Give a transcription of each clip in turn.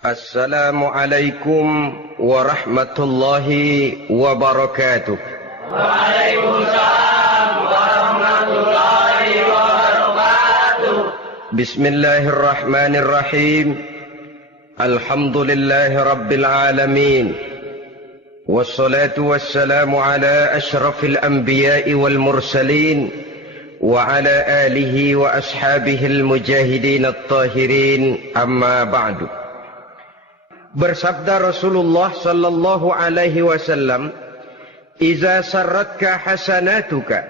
Assalamualaikum warahmatullahi wabarakatuh. Waalaikumsalam warahmatullahi wabarakatuh. Bismillahirrahmanirrahim. Alhamdulillahi rabbil alamin. Wassalatu wassalamu ala ashrafil anbiya'i wal mursalin wa ala alihi wa ashabihil mujahidin at-tahirin, amma ba'du. Bersabda Rasulullah sallallahu alaihi wasallam, "Iza sarratka hasanatuka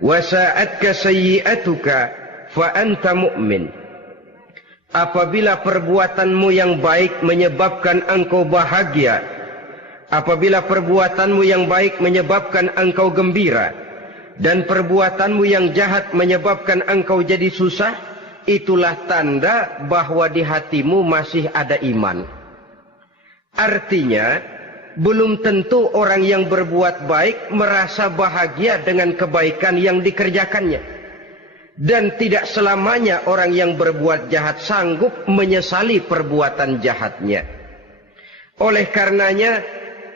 wa sa'atka sayyi'atuka fa anta mu'min." Apabila perbuatanmu yang baik menyebabkan engkau bahagia, apabila perbuatanmu yang baik menyebabkan engkau gembira, dan perbuatanmu yang jahat menyebabkan engkau jadi susah, itulah tanda bahwa di hatimu masih ada iman. Artinya, belum tentu orang yang berbuat baik merasa bahagia dengan kebaikan yang dikerjakannya. Dan tidak selamanya orang yang berbuat jahat sanggup menyesali perbuatan jahatnya. Oleh karenanya,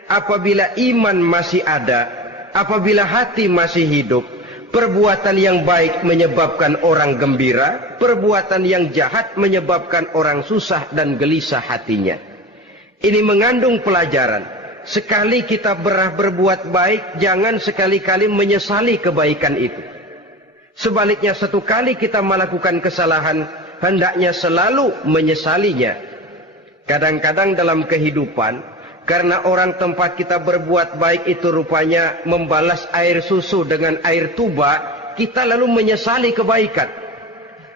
apabila iman masih ada, apabila hati masih hidup, perbuatan yang baik menyebabkan orang gembira, perbuatan yang jahat menyebabkan orang susah dan gelisah hatinya. Ini mengandung pelajaran. Sekali kita berbuat baik, jangan sekali-kali menyesali kebaikan itu. Sebaliknya, satu kali kita melakukan kesalahan, hendaknya selalu menyesalinya. Kadang-kadang dalam kehidupan, karena orang tempat kita berbuat baik itu rupanya membalas air susu dengan air tuba, kita lalu menyesali kebaikan.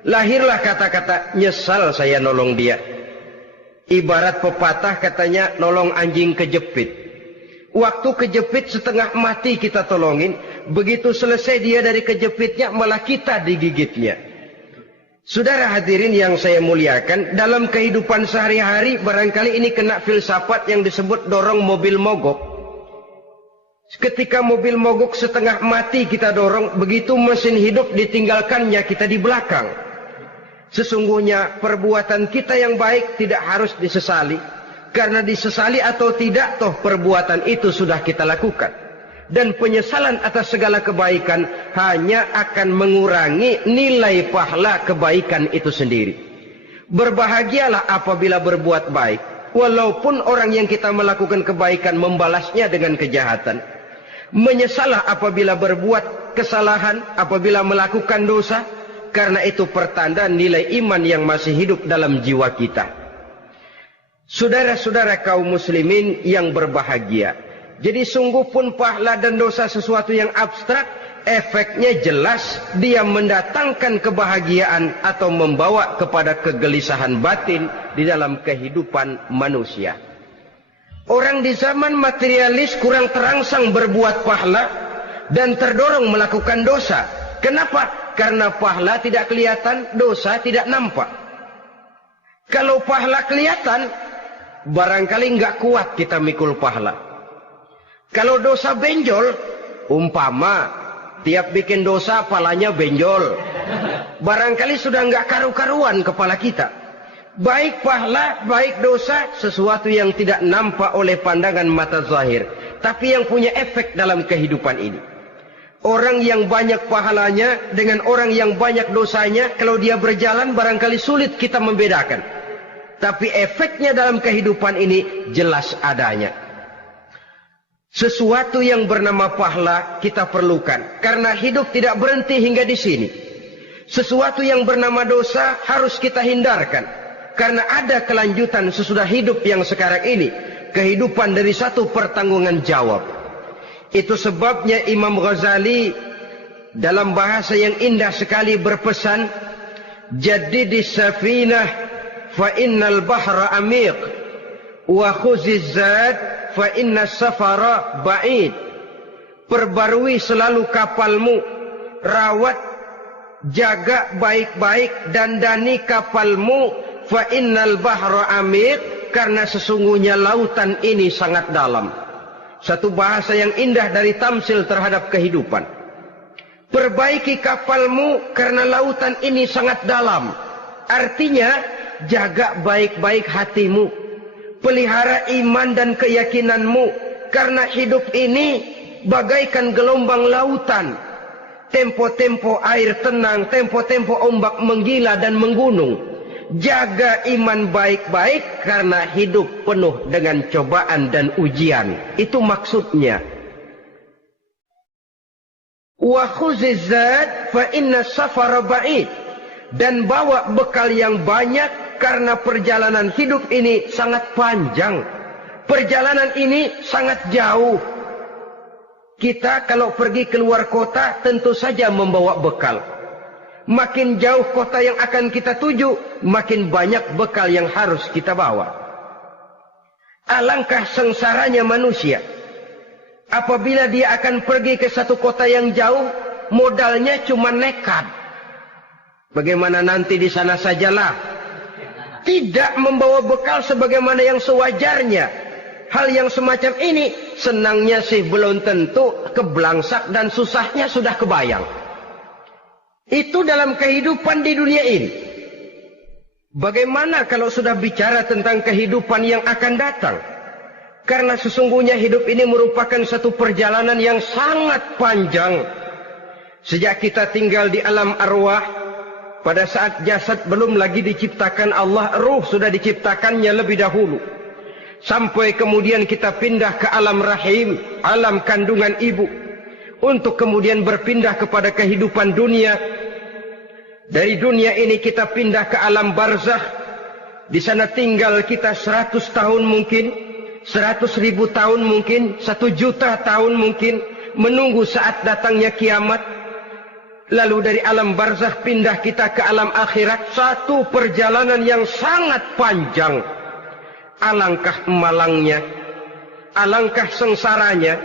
Lahirlah kata-kata, "Nyesal saya nolong dia." Ibarat pepatah katanya, nolong anjing kejepit. Waktu kejepit setengah mati kita tolongin, begitu selesai dia dari kejepitnya malah kita digigitnya. Saudara hadirin yang saya muliakan, dalam kehidupan sehari-hari barangkali ini kena filsafat yang disebut dorong mobil mogok. Ketika mobil mogok setengah mati kita dorong, begitu mesin hidup ditinggalkannya kita di belakang. Sesungguhnya perbuatan kita yang baik tidak harus disesali. Karena disesali atau tidak, toh perbuatan itu sudah kita lakukan. Dan penyesalan atas segala kebaikan hanya akan mengurangi nilai pahala kebaikan itu sendiri. Berbahagialah apabila berbuat baik, walaupun orang yang kita melakukan kebaikan membalasnya dengan kejahatan. Menyesalah apabila berbuat kesalahan, apabila melakukan dosa, karena itu pertanda nilai iman yang masih hidup dalam jiwa kita. Saudara-saudara kaum muslimin yang berbahagia, jadi sungguh pun pahala dan dosa sesuatu yang abstrak, efeknya jelas dia mendatangkan kebahagiaan atau membawa kepada kegelisahan batin di dalam kehidupan manusia. Orang di zaman materialis kurang terangsang berbuat pahala dan terdorong melakukan dosa. Kenapa? Karena pahala tidak kelihatan, dosa tidak nampak. Kalau pahala kelihatan, barangkali nggak kuat kita mikul pahala. Kalau dosa benjol, umpama tiap bikin dosa palanya benjol, barangkali sudah nggak karu-karuan kepala kita. Baik pahala, baik dosa, sesuatu yang tidak nampak oleh pandangan mata zahir, tapi yang punya efek dalam kehidupan ini. Orang yang banyak pahalanya dengan orang yang banyak dosanya, kalau dia berjalan barangkali sulit kita membedakan. Tapi efeknya dalam kehidupan ini jelas adanya. Sesuatu yang bernama pahala kita perlukan, karena hidup tidak berhenti hingga di sini. Sesuatu yang bernama dosa harus kita hindarkan, karena ada kelanjutan sesudah hidup yang sekarang ini. Kehidupan dari satu pertanggungan jawab. Itu sebabnya Imam Ghazali dalam bahasa yang indah sekali berpesan, "Jaddidis safinah fa innal bahra amiq wa khuziz zad fa innas safara ba'id." Perbarui selalu kapalmu, rawat, jaga baik-baik, dandani kapalmu, fa innal bahra amiq, karena sesungguhnya lautan ini sangat dalam. Satu bahasa yang indah dari tamsil terhadap kehidupan. Perbaiki kapalmu karena lautan ini sangat dalam. Artinya, jaga baik-baik hatimu. Pelihara iman dan keyakinanmu, karena hidup ini bagaikan gelombang lautan. Tempo-tempo air tenang, tempo-tempo ombak menggila dan menggunung. Jaga iman baik-baik karena hidup penuh dengan cobaan dan ujian. Itu maksudnya. Wa khuziz zad fa inna safara ba'id. Dan bawa bekal yang banyak karena perjalanan hidup ini sangat panjang. Perjalanan ini sangat jauh. Kita kalau pergi keluar kota tentu saja membawa bekal. Makin jauh kota yang akan kita tuju, makin banyak bekal yang harus kita bawa. Alangkah sengsaranya manusia apabila dia akan pergi ke satu kota yang jauh, modalnya cuma nekat. Bagaimana nanti di sana sajalah. Tidak membawa bekal sebagaimana yang sewajarnya. Hal yang semacam ini senangnya sih belum tentu, keblangsak dan susahnya sudah kebayang. Itu dalam kehidupan di dunia ini. Bagaimana kalau sudah bicara tentang kehidupan yang akan datang? Karena sesungguhnya hidup ini merupakan satu perjalanan yang sangat panjang. Sejak kita tinggal di alam arwah, pada saat jasad belum lagi diciptakan Allah, ruh sudah diciptakannya lebih dahulu. Sampai kemudian kita pindah ke alam rahim, alam kandungan ibu. Untuk kemudian berpindah kepada kehidupan dunia. Dari dunia ini kita pindah ke alam barzakh. Di sana tinggal kita 100 tahun mungkin, 100.000 tahun mungkin, 1 juta tahun mungkin, menunggu saat datangnya kiamat. Lalu dari alam barzakh pindah kita ke alam akhirat. Satu perjalanan yang sangat panjang. Alangkah malangnya, alangkah sengsaranya,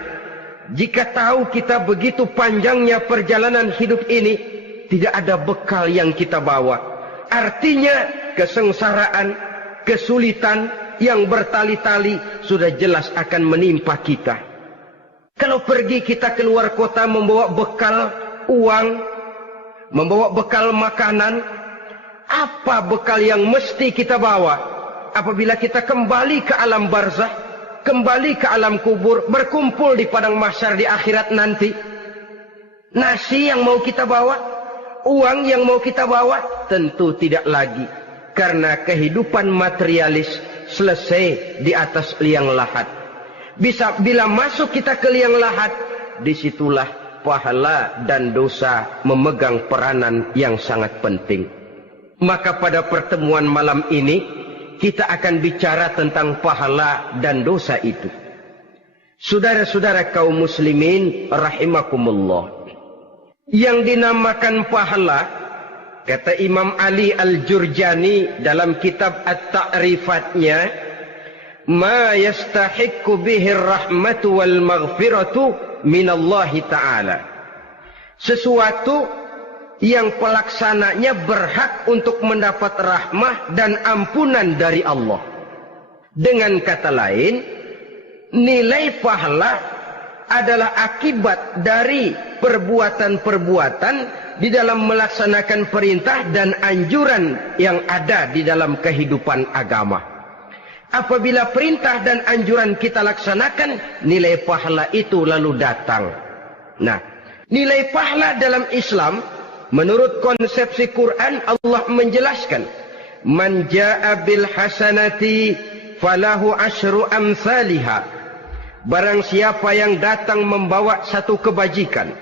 jika tahu kita begitu panjangnya perjalanan hidup ini, tidak ada bekal yang kita bawa. Artinya kesengsaraan, kesulitan yang bertali-tali sudah jelas akan menimpa kita. Kalau pergi kita keluar kota membawa bekal uang, membawa bekal makanan, apa bekal yang mesti kita bawa? Apabila kita kembali ke alam barzakh, kembali ke alam kubur, berkumpul di padang mahsyar di akhirat nanti. Nasi yang mau kita bawa, uang yang mau kita bawa, tentu tidak lagi. Karena kehidupan materialis selesai di atas liang lahat. Bila masuk kita ke liang lahat, disitulah pahala dan dosa memegang peranan yang sangat penting. Maka pada pertemuan malam ini, kita akan bicara tentang pahala dan dosa itu. Saudara-saudara kaum muslimin rahimakumullah. Yang dinamakan pahala, kata Imam Ali Al-Jurjani dalam kitab At-Ta'rifatnya, ma yastahiqqu bihi ar-rahmatu wal maghfiratu minallahi ta'ala. Sesuatu yang pelaksananya berhak untuk mendapat rahmah dan ampunan dari Allah. Dengan kata lain, nilai pahala adalah akibat dari perbuatan-perbuatan di dalam melaksanakan perintah dan anjuran yang ada di dalam kehidupan agama. Apabila perintah dan anjuran kita laksanakan, nilai pahala itu lalu datang. Nah, nilai pahala dalam Islam, menurut konsepsi Quran, Allah menjelaskan, man jaa bil hasanati falahu asyru amsalihha. Barang siapa yang datang membawa satu kebajikan,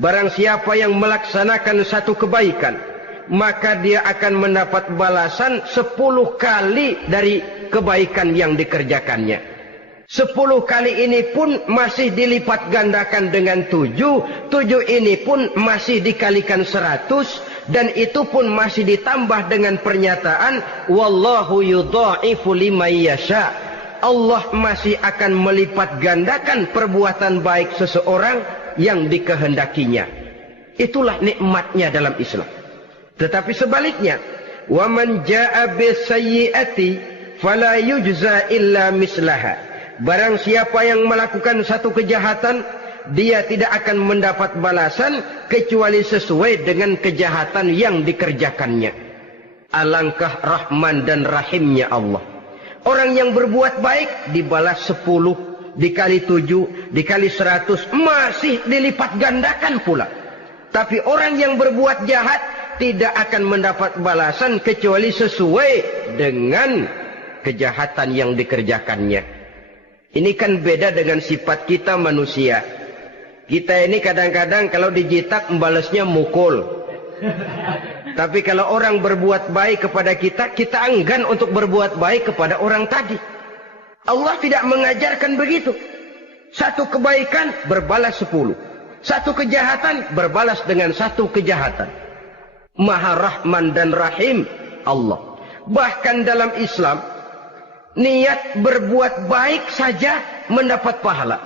barang siapa yang melaksanakan satu kebaikan, maka dia akan mendapat balasan 10 kali dari kebaikan yang dikerjakannya. 10 kali ini pun masih dilipat gandakan dengan 7. 7 ini pun masih dikalikan 100. Dan itu pun masih ditambah dengan pernyataan, wallahu yudha'ifu liman yasha. Allah masih akan melipat gandakan perbuatan baik seseorang yang dikehendakinya. Itulah nikmatnya dalam Islam. Tetapi sebaliknya, wa man jaa'a bisayyi'ati fala yujza illa mislaha. Barang siapa yang melakukan satu kejahatan, dia tidak akan mendapat balasan kecuali sesuai dengan kejahatan yang dikerjakannya. Alangkah rahman dan rahimnya Allah. Orang yang berbuat baik dibalas 10, dikali 7, dikali 100, masih dilipat gandakan pula. Tapi orang yang berbuat jahat tidak akan mendapat balasan kecuali sesuai dengan kejahatan yang dikerjakannya. Ini kan beda dengan sifat kita manusia. Kita ini kadang-kadang kalau dijitak membalasnya mukul. Tapi kalau orang berbuat baik kepada kita, kita enggan untuk berbuat baik kepada orang tadi. Allah tidak mengajarkan begitu. Satu kebaikan berbalas 10. Satu kejahatan berbalas dengan satu kejahatan. Maha Rahman dan Rahim Allah. Bahkan dalam Islam, niat berbuat baik saja mendapat pahala.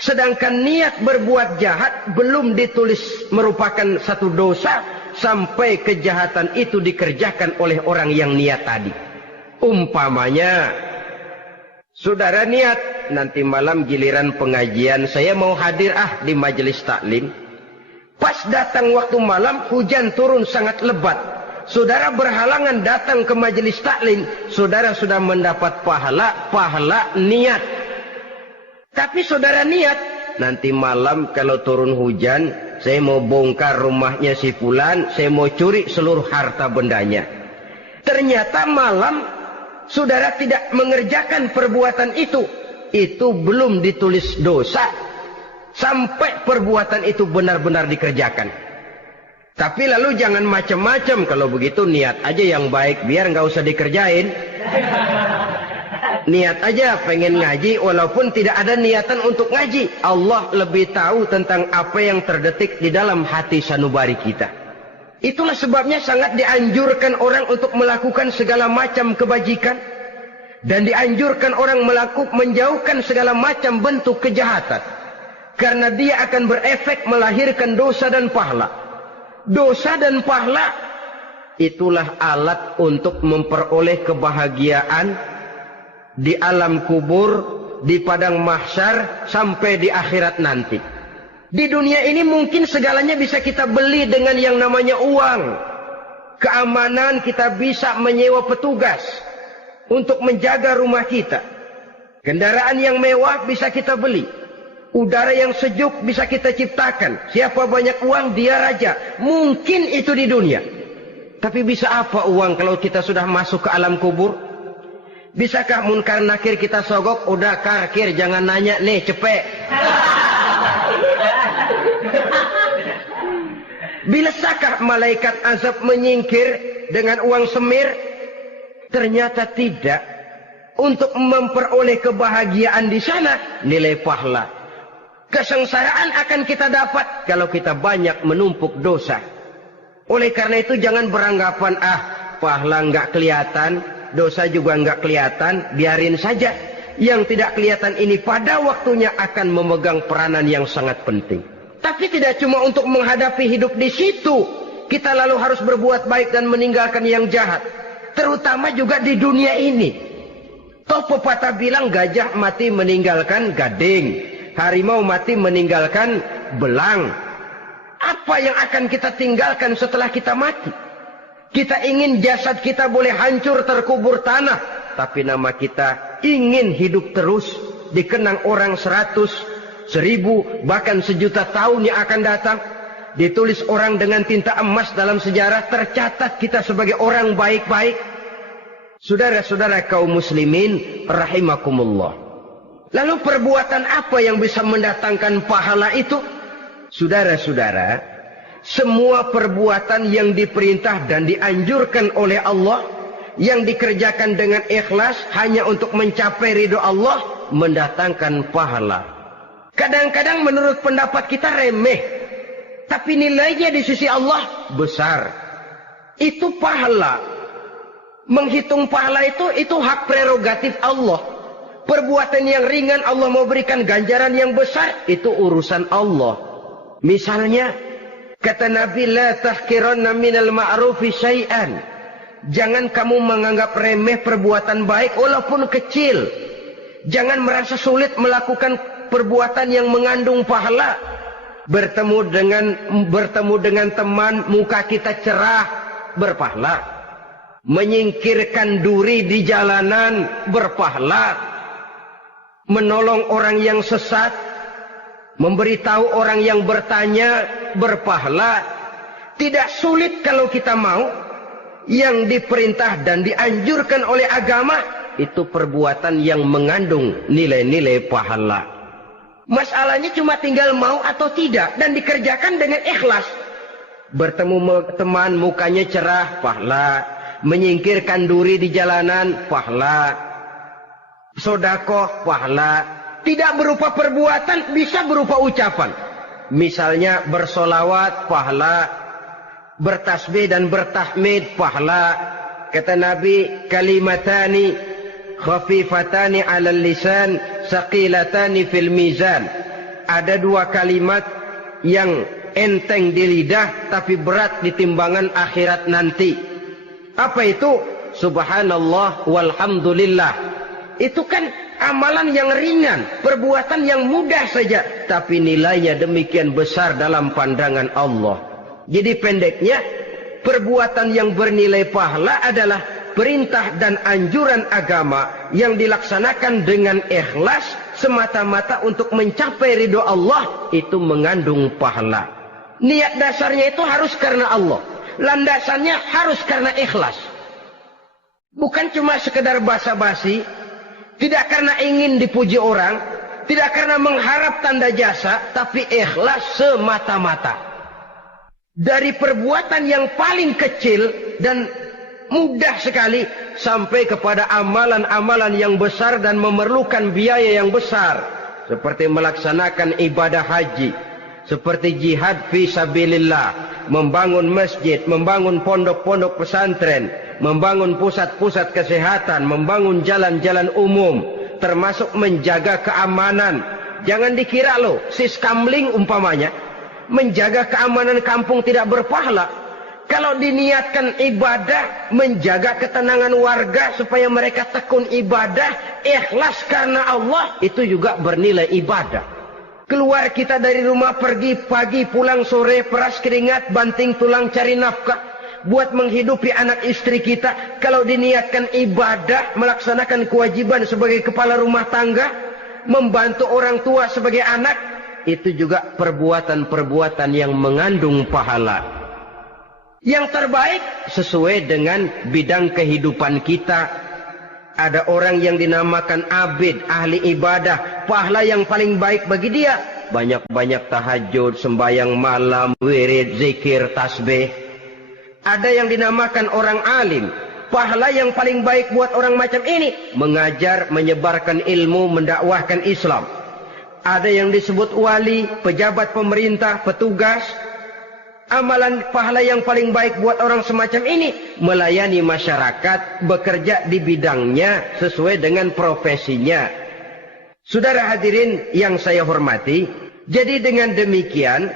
Sedangkan niat berbuat jahat belum ditulis merupakan satu dosa sampai kejahatan itu dikerjakan oleh orang yang niat tadi. Umpamanya, saudara niat, nanti malam giliran pengajian saya mau hadir di majelis taklim. Pas datang waktu malam, hujan turun sangat lebat. Saudara berhalangan datang ke majelis taklim, saudara sudah mendapat pahala niat. Tapi saudara niat, nanti malam kalau turun hujan, saya mau bongkar rumahnya si fulan, saya mau curi seluruh harta bendanya. Ternyata malam saudara tidak mengerjakan perbuatan itu belum ditulis dosa sampai perbuatan itu benar-benar dikerjakan. Tapi lalu jangan macam-macam. Kalau begitu niat aja yang baik, biar nggak usah dikerjain. Niat aja pengen ngaji walaupun tidak ada niatan untuk ngaji. Allah lebih tahu tentang apa yang terdetik di dalam hati sanubari kita. Itulah sebabnya sangat dianjurkan orang untuk melakukan segala macam kebajikan. Dan dianjurkan orang menjauhkan segala macam bentuk kejahatan. Karena dia akan berefek melahirkan dosa dan pahala. Dosa dan pahala itulah alat untuk memperoleh kebahagiaan di alam kubur, di padang mahsyar, sampai di akhirat nanti. Di dunia ini mungkin segalanya bisa kita beli dengan yang namanya uang. Keamanan kita bisa menyewa petugas untuk menjaga rumah kita. Kendaraan yang mewah bisa kita beli. Udara yang sejuk bisa kita ciptakan. Siapa banyak uang, dia raja. Mungkin itu di dunia. Tapi bisa apa uang kalau kita sudah masuk ke alam kubur? Bisakah munkar nakir kita sogok? Udah karkir, jangan nanya nih, cepet. Bisakah malaikat azab menyingkir dengan uang semir? Ternyata tidak. Untuk memperoleh kebahagiaan di sana, nilai pahala. Kesengsaraan akan kita dapat kalau kita banyak menumpuk dosa. Oleh karena itu jangan beranggapan, pahala nggak kelihatan, dosa juga nggak kelihatan, biarin saja. Yang tidak kelihatan ini pada waktunya akan memegang peranan yang sangat penting. Tapi tidak cuma untuk menghadapi hidup di situ, kita lalu harus berbuat baik dan meninggalkan yang jahat. Terutama juga di dunia ini. Toh pepatah bilang gajah mati meninggalkan gading, harimau mati meninggalkan belang. Apa yang akan kita tinggalkan setelah kita mati? Kita ingin jasad kita boleh hancur terkubur tanah, tapi nama kita ingin hidup terus, dikenang orang 100, 1000, bahkan 1.000.000 tahun yang akan datang. Ditulis orang dengan tinta emas dalam sejarah, tercatat kita sebagai orang baik-baik. Saudara-saudara kaum muslimin rahimakumullah. Lalu perbuatan apa yang bisa mendatangkan pahala itu? Saudara-saudara, semua perbuatan yang diperintah dan dianjurkan oleh Allah, yang dikerjakan dengan ikhlas hanya untuk mencapai ridho Allah, mendatangkan pahala. Kadang-kadang menurut pendapat kita remeh, tapi nilainya di sisi Allah besar. Itu pahala. Menghitung pahala itu hak prerogatif Allah. Perbuatan yang ringan Allah mau berikan ganjaran yang besar, itu urusan Allah. Misalnya, kata Nabi, la tahkiranna minal ma'rufi syai'an. Jangan kamu menganggap remeh perbuatan baik walaupun kecil. Jangan merasa sulit melakukan perbuatan yang mengandung pahala. Bertemu dengan teman, muka kita cerah, berpahala. menyingkirkan duri di jalanan berpahala, menolong orang yang sesat, memberitahu orang yang bertanya berpahala. Tidak sulit kalau kita mau. Yang diperintah dan dianjurkan oleh agama itu perbuatan yang mengandung nilai-nilai pahala. Masalahnya cuma tinggal mau atau tidak dan dikerjakan dengan ikhlas. Bertemu teman mukanya cerah, pahala. Menyingkirkan duri di jalanan, pahala. Sedekah, pahala. Tidak berupa perbuatan, bisa berupa ucapan. Misalnya bersolawat, pahala. Bertasbih dan bertahmid, pahala. Kata Nabi, kalimatani khafifatani 'alal lisan, saqilatani fil mizan. Ada dua kalimat yang enteng di lidah tapi berat di timbangan akhirat nanti. Apa itu? Subhanallah walhamdulillah. Itu kan amalan yang ringan, perbuatan yang mudah saja, tapi nilainya demikian besar dalam pandangan Allah. Jadi pendeknya, perbuatan yang bernilai pahala adalah perintah dan anjuran agama yang dilaksanakan dengan ikhlas semata-mata untuk mencapai ridho Allah, itu mengandung pahala. Niat dasarnya itu harus karena Allah. Landasannya harus karena ikhlas. Bukan cuma sekedar basa-basi, tidak karena ingin dipuji orang, tidak karena mengharap tanda jasa, tapi ikhlas semata-mata. Dari perbuatan yang paling kecil dan mudah sekali sampai kepada amalan-amalan yang besar dan memerlukan biaya yang besar, seperti melaksanakan ibadah haji, seperti jihad fi sabilillah, membangun masjid, membangun pondok-pondok pesantren, membangun pusat-pusat kesehatan, membangun jalan-jalan umum, termasuk menjaga keamanan. Jangan dikira loh, siskamling umpamanya, menjaga keamanan kampung tidak berpahala. Kalau diniatkan ibadah, menjaga ketenangan warga supaya mereka tekun ibadah, ikhlas karena Allah, itu juga bernilai ibadah. Keluar kita dari rumah, pergi pagi, pulang sore, peras keringat, banting tulang cari nafkah, buat menghidupi anak istri kita. Kalau diniatkan ibadah, melaksanakan kewajiban sebagai kepala rumah tangga, membantu orang tua sebagai anak, itu juga perbuatan-perbuatan yang mengandung pahala. Yang terbaik sesuai dengan bidang kehidupan kita. Ada orang yang dinamakan abid, ahli ibadah, pahala yang paling baik bagi dia banyak-banyak tahajud, sembahyang malam, wirid, zikir, tasbih. Ada yang dinamakan orang alim, pahala yang paling baik buat orang macam ini mengajar, menyebarkan ilmu, mendakwahkan Islam. Ada yang disebut wali, pejabat pemerintah, petugas. Amalan pahala yang paling baik buat orang semacam ini melayani masyarakat, bekerja di bidangnya sesuai dengan profesinya. Saudara hadirin yang saya hormati, jadi dengan demikian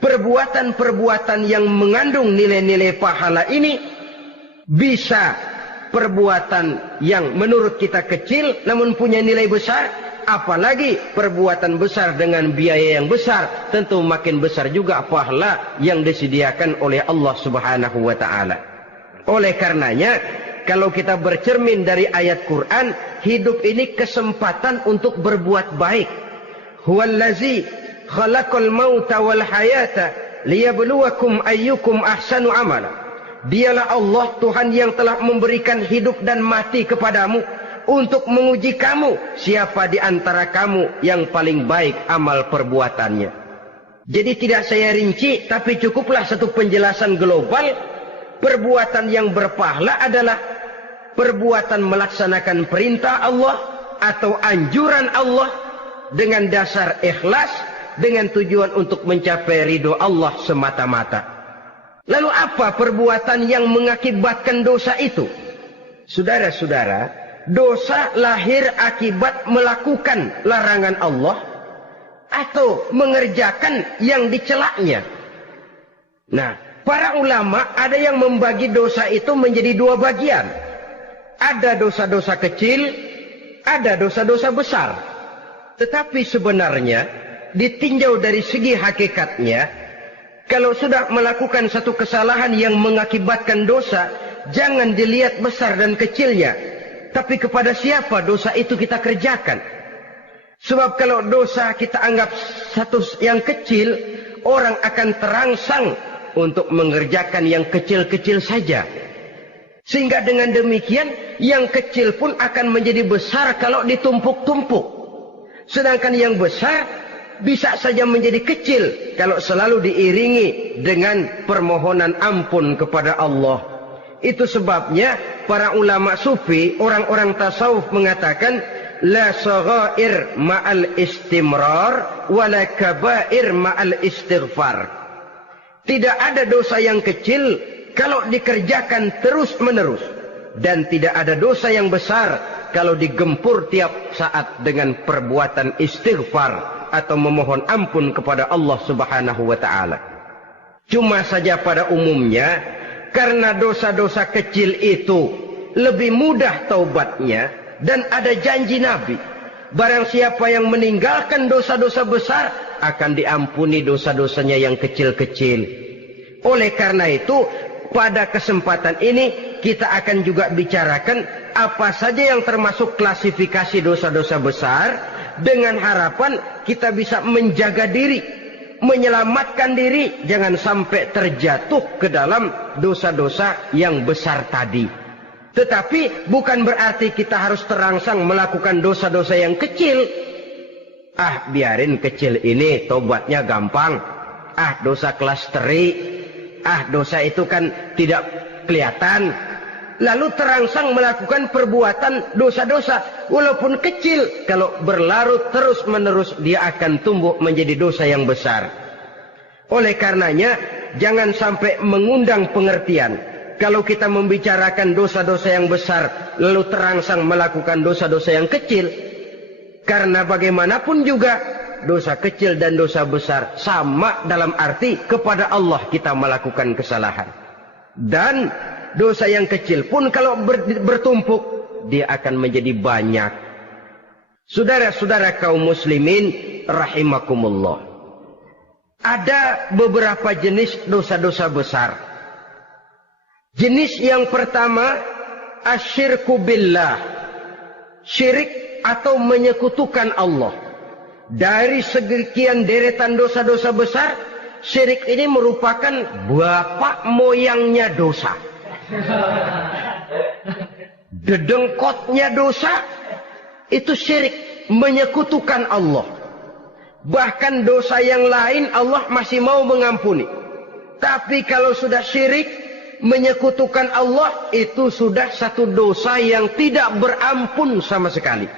perbuatan-perbuatan yang mengandung nilai-nilai pahala ini bisa perbuatan yang menurut kita kecil namun punya nilai besar. Apalagi perbuatan besar dengan biaya yang besar, tentu makin besar juga pahala yang disediakan oleh Allah Subhanahu wa ta'ala. Oleh karenanya, kalau kita bercermin dari ayat Quran, hidup ini kesempatan untuk berbuat baik. Huwallazi khalaqal mauta wal hayata liyabluwakum ayyukum ahsanu amala. Dialah Allah, Tuhan yang telah memberikan hidup dan mati kepadamu untuk menguji kamu, siapa di antara kamu yang paling baik amal perbuatannya. Jadi tidak saya rinci, tapi cukuplah satu penjelasan global. Perbuatan yang berpahala adalah perbuatan melaksanakan perintah Allah atau anjuran Allah dengan dasar ikhlas, dengan tujuan untuk mencapai ridho Allah semata-mata. Lalu apa perbuatan yang mengakibatkan dosa itu? Saudara-saudara, dosa lahir akibat melakukan larangan Allah atau mengerjakan yang dicelaknya. Nah, para ulama ada yang membagi dosa itu menjadi dua bagian. Ada dosa-dosa kecil, ada dosa-dosa besar. Tetapi sebenarnya ditinjau dari segi hakikatnya, kalau sudah melakukan satu kesalahan yang mengakibatkan dosa, jangan dilihat besar dan kecilnya, tapi kepada siapa dosa itu kita kerjakan. Sebab kalau dosa kita anggap satu yang kecil, orang akan terangsang untuk mengerjakan yang kecil-kecil saja. Sehingga dengan demikian, yang kecil pun akan menjadi besar kalau ditumpuk-tumpuk. Sedangkan yang besar bisa saja menjadi kecil kalau selalu diiringi dengan permohonan ampun kepada Allah. Itu sebabnya para ulama sufi, orang-orang tasawuf mengatakan, la saghair ma'al istimrar wala kabair ma'al istighfar. Tidak ada dosa yang kecil kalau dikerjakan terus-menerus, dan tidak ada dosa yang besar kalau digempur tiap saat dengan perbuatan istighfar atau memohon ampun kepada Allah Subhanahu wa taala. Cuma saja pada umumnya, karena dosa-dosa kecil itu lebih mudah taubatnya, dan ada janji Nabi, barang siapa yang meninggalkan dosa-dosa besar akan diampuni dosa-dosanya yang kecil-kecil. Oleh karena itu, pada kesempatan ini kita akan juga bicarakan apa saja yang termasuk klasifikasi dosa-dosa besar, dengan harapan kita bisa menjaga diri, menyelamatkan diri, jangan sampai terjatuh ke dalam dosa-dosa yang besar tadi. Tetapi bukan berarti kita harus terangsang melakukan dosa-dosa yang kecil. Biarin kecil ini, tobatnya gampang. Dosa kelas teri. Dosa itu kan tidak kelihatan. Lalu terangsang melakukan perbuatan dosa-dosa walaupun kecil, kalau berlarut terus-menerus dia akan tumbuh menjadi dosa yang besar. Oleh karenanya jangan sampai mengundang pengertian kalau kita membicarakan dosa-dosa yang besar lalu terangsang melakukan dosa-dosa yang kecil. Karena bagaimanapun juga dosa kecil dan dosa besar sama dalam arti kepada Allah kita melakukan kesalahan. Dan dosa yang kecil pun kalau bertumpuk, dia akan menjadi banyak. Saudara-saudara kaum muslimin rahimakumullah, ada beberapa jenis dosa-dosa besar. Jenis yang pertama, asyirku billah, syirik atau menyekutukan Allah. Dari sekian deretan dosa-dosa besar, syirik ini merupakan bapak moyangnya dosa. Dedengkotnya dosa itu syirik, menyekutukan Allah. Bahkan dosa yang lain Allah masih mau mengampuni, tapi kalau sudah syirik, menyekutukan Allah, itu sudah satu dosa yang tidak berampun sama sekali.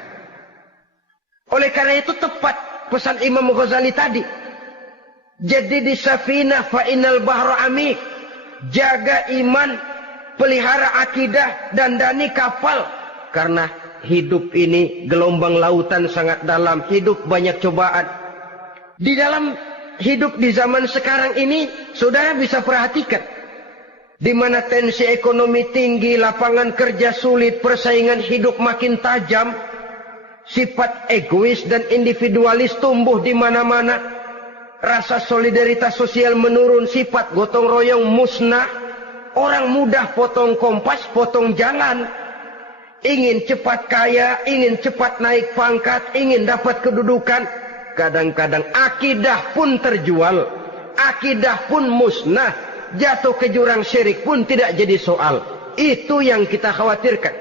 Oleh karena itu tepat pesan Imam Ghazali tadi, jadi di safinah fa innal bahra amik, jaga iman, pelihara akidah, dandani kapal. Karena hidup ini gelombang lautan sangat dalam, hidup banyak cobaan. Di dalam hidup di zaman sekarang ini, saudara bisa perhatikan, di mana tensi ekonomi tinggi, lapangan kerja sulit, persaingan hidup makin tajam, sifat egois dan individualis tumbuh di mana-mana, rasa solidaritas sosial menurun, sifat gotong royong musnah, orang mudah potong kompas, potong jalan, ingin cepat kaya, ingin cepat naik pangkat, ingin dapat kedudukan. Kadang-kadang akidah pun terjual, akidah pun musnah, jatuh ke jurang syirik pun tidak jadi soal. Itu yang kita khawatirkan.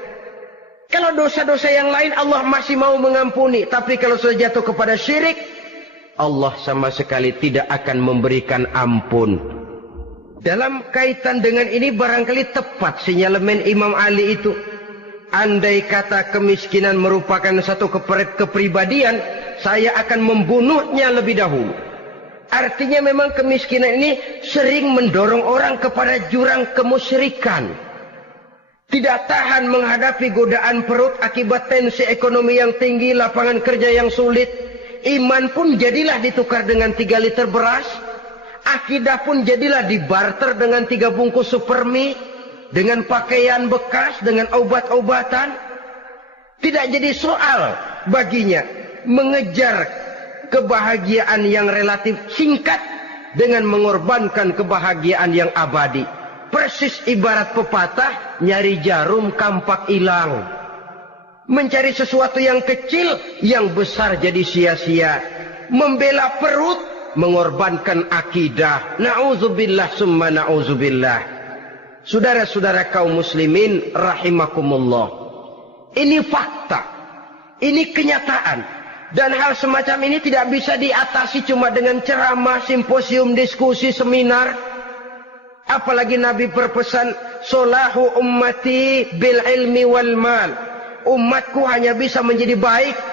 Kalau dosa-dosa yang lain Allah masih mau mengampuni, tapi kalau sudah jatuh kepada syirik, Allah sama sekali tidak akan memberikan ampun. Dalam kaitan dengan ini barangkali tepat sinyalemen Imam Ali itu. Andai kata kemiskinan merupakan satu kepribadian, saya akan membunuhnya lebih dahulu. Artinya memang kemiskinan ini sering mendorong orang kepada jurang kemusyrikan. Tidak tahan menghadapi godaan perut akibat tensi ekonomi yang tinggi, lapangan kerja yang sulit. Iman pun jadilah ditukar dengan 3 liter beras. Akidah pun jadilah dibarter dengan 3 bungkus supermi, dengan pakaian bekas, dengan obat-obatan. Tidak jadi soal baginya mengejar kebahagiaan yang relatif singkat dengan mengorbankan kebahagiaan yang abadi. Persis ibarat pepatah, nyari jarum kampak hilang. Mencari sesuatu yang kecil, yang besar jadi sia-sia. Membela perut, mengorbankan akidah. Na'udzubillah summa na'udzubillah. Saudara-saudara kaum muslimin rahimakumullah. Ini fakta. Ini kenyataan. Dan hal semacam ini tidak bisa diatasi cuma dengan ceramah, simposium, diskusi, seminar. Apalagi Nabi berpesan, solahu ummati bil ilmi wal mal. Umatku hanya bisa menjadi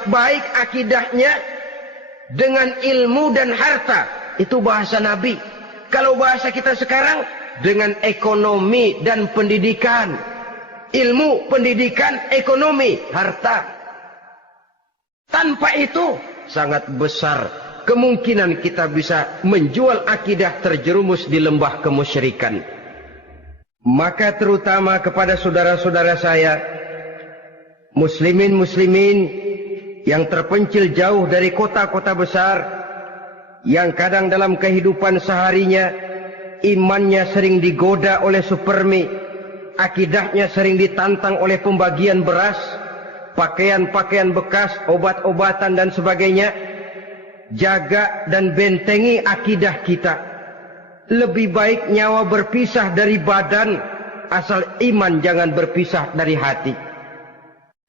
baik akidahnya dengan ilmu dan harta. Itu bahasa Nabi. Kalau bahasa kita sekarang, dengan ekonomi dan pendidikan. Ilmu, pendidikan, ekonomi, harta. Tanpa itu sangat besar kemungkinan kita bisa menjual akidah terjerumus di lembah kemusyrikan. Maka terutama kepada saudara-saudara saya, muslimin yang terpencil jauh dari kota-kota besar, yang kadang dalam kehidupan seharinya imannya sering digoda oleh supermi, akidahnya sering ditantang oleh pembagian beras, pakaian-pakaian bekas, obat-obatan dan sebagainya. Jaga dan bentengi akidah kita. Lebih baik nyawa berpisah dari badan, asal iman jangan berpisah dari hati.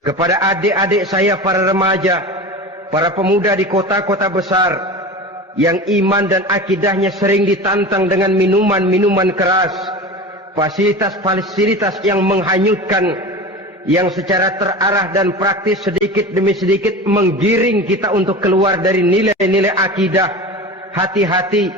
Kepada adik-adik saya para remaja, para pemuda di kota-kota besar, yang iman dan akidahnya sering ditantang dengan minuman-minuman keras, fasilitas-fasilitas yang menghanyutkan, yang secara terarah dan praktis sedikit demi sedikit menggiring kita untuk keluar dari nilai-nilai akidah. Hati-hati,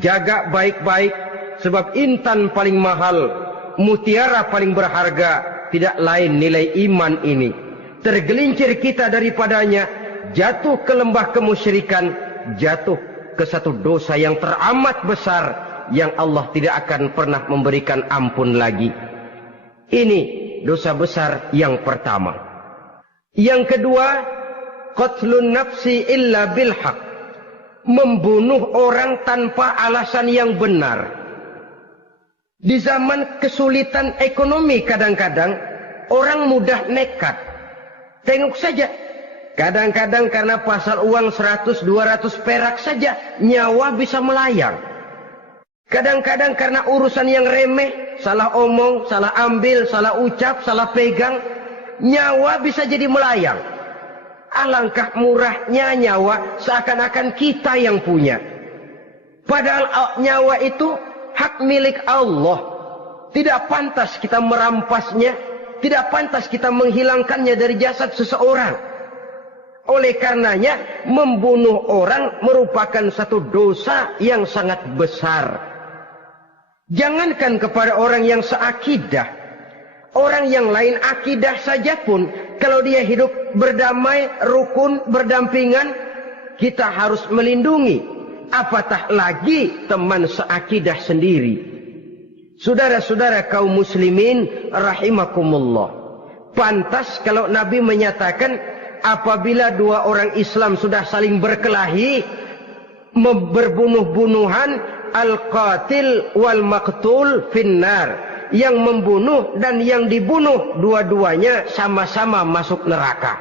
jaga baik-baik, sebab intan paling mahal, mutiara paling berharga, tidak lain nilai iman ini. Tergelincir kita daripadanya, jatuh ke lembah kemusyrikan, jatuh ke satu dosa yang teramat besar, yang Allah tidak akan pernah memberikan ampun lagi. Ini dosa besar yang pertama. Yang kedua, qatlun nafsi illa bil haq. Membunuh orang tanpa alasan yang benar. Di zaman kesulitan ekonomi kadang-kadang orang mudah nekat. Tengok saja. Kadang-kadang karena pasal uang 100-200 perak saja nyawa bisa melayang. Kadang-kadang karena urusan yang remeh, salah omong, salah ambil, salah ucap, salah pegang, nyawa bisa jadi melayang. Alangkah murahnya nyawa, seakan-akan kita yang punya. Padahal nyawa itu hak milik Allah. Tidak pantas kita merampasnya, tidak pantas kita menghilangkannya dari jasad seseorang. Oleh karenanya, membunuh orang merupakan satu dosa yang sangat besar. Jangankan kepada orang yang seakidah, orang yang lain akidah saja pun, kalau dia hidup berdamai, rukun, berdampingan, kita harus melindungi. Apatah lagi teman seakidah sendiri. Saudara-saudara kaum muslimin rahimakumullah. Pantas kalau Nabi menyatakan, apabila dua orang Islam sudah saling berkelahi, berbunuh-bunuhan, al-qatil wal maqtul finnar. Yang membunuh dan yang dibunuh, dua-duanya sama-sama masuk neraka.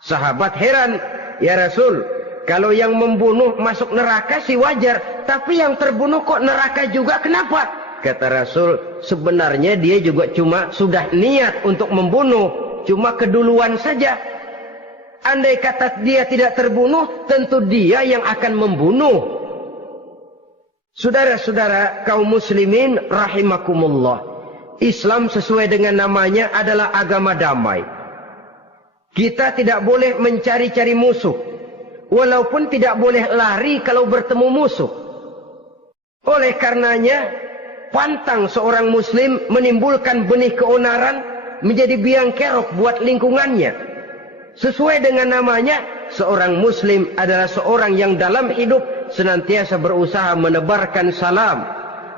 Sahabat heran, ya Rasul, kalau yang membunuh masuk neraka sih wajar, tapi yang terbunuh kok neraka juga, kenapa? Kata Rasul, sebenarnya dia juga cuma sudah niat untuk membunuh, cuma keduluan saja. Andai kata dia tidak terbunuh, tentu dia yang akan membunuh. Saudara-saudara kaum muslimin rahimakumullah, Islam sesuai dengan namanya adalah agama damai. Kita tidak boleh mencari-cari musuh, walaupun tidak boleh lari kalau bertemu musuh. Oleh karenanya, pantang seorang muslim menimbulkan benih keonaran menjadi biang kerok buat lingkungannya. Sesuai dengan namanya, seorang muslim adalah seorang yang dalam hidup senantiasa berusaha menebarkan salam,